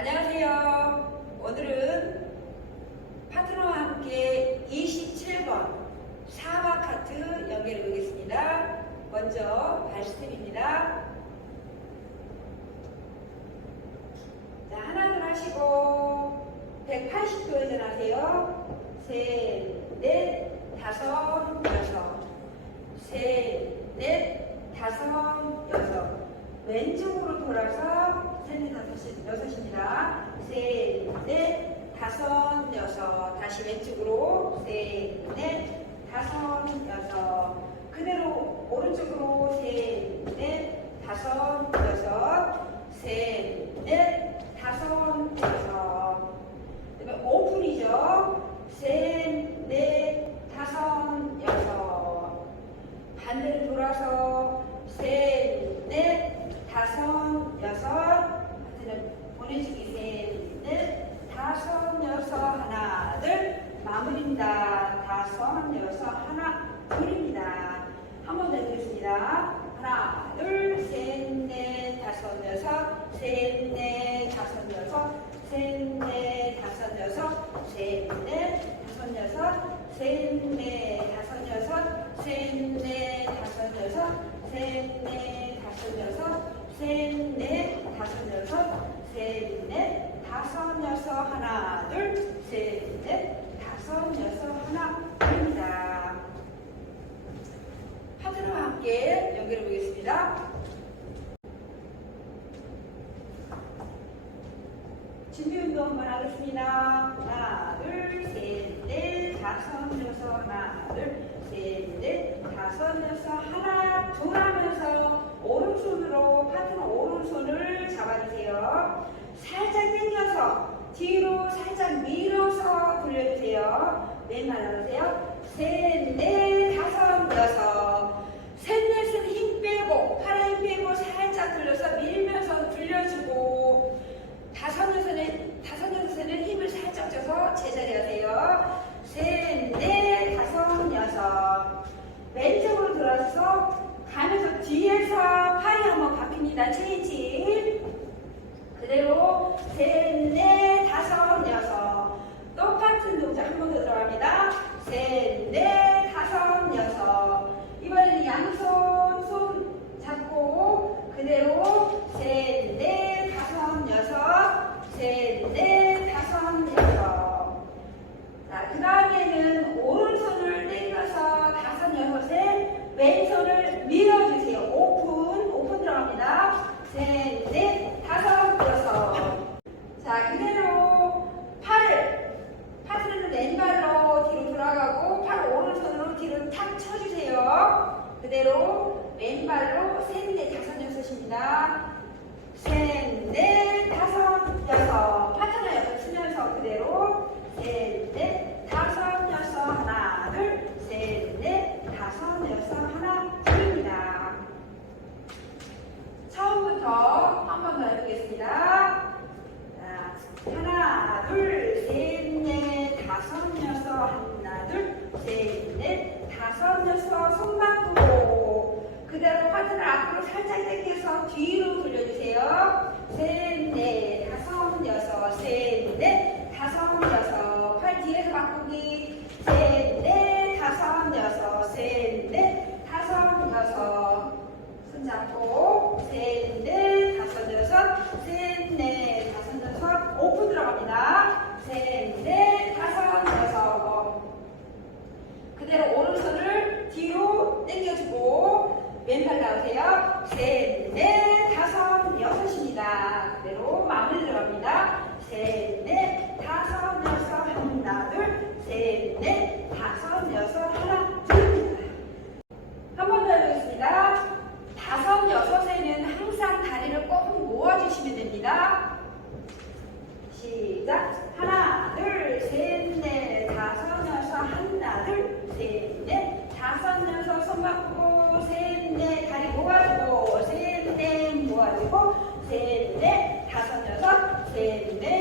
안녕하세요. 오늘은 파트너와 함께 27번 사막 카트 연결해 보겠습니다. 먼저 발스텝입니다. 자, 하나 둘 하시고 180도 회전하세요. 셋, 넷, 다섯, 여섯. 셋, 넷, 다섯, 여섯. 왼쪽으로 돌아서 셋넷 다섯 여섯입니다. 셋넷 다섯 여섯 다시 왼쪽으로 셋넷 셋넷 다섯 여섯 셋넷 다섯 여섯 셋넷 다섯 여섯 셋넷 다섯 여섯 셋넷 다섯 여섯 셋넷 다섯 여섯 셋넷 다섯 여섯 하나 둘 나서면서 하나 둘 하면서 오른손으로 파트너 오른손을 잡아주세요. 살짝 당겨서 뒤로 살짝 밀어서 돌려주세요. 네, 왼발 나가세요. 셋, 넷, 다섯, 여섯. 셋, 넷은 힘 빼고 Ve o ne 그대로 왼발로 셋넷 다섯 여섯 십니다. 셋넷 다섯 여섯. 파트너 여섯 치면서 그대로 셋넷 다섯 여섯 하나 둘셋넷 다섯 여섯 하나 ಈ 네 셋, 넷, 다섯, 여섯, 네 셋, 넷,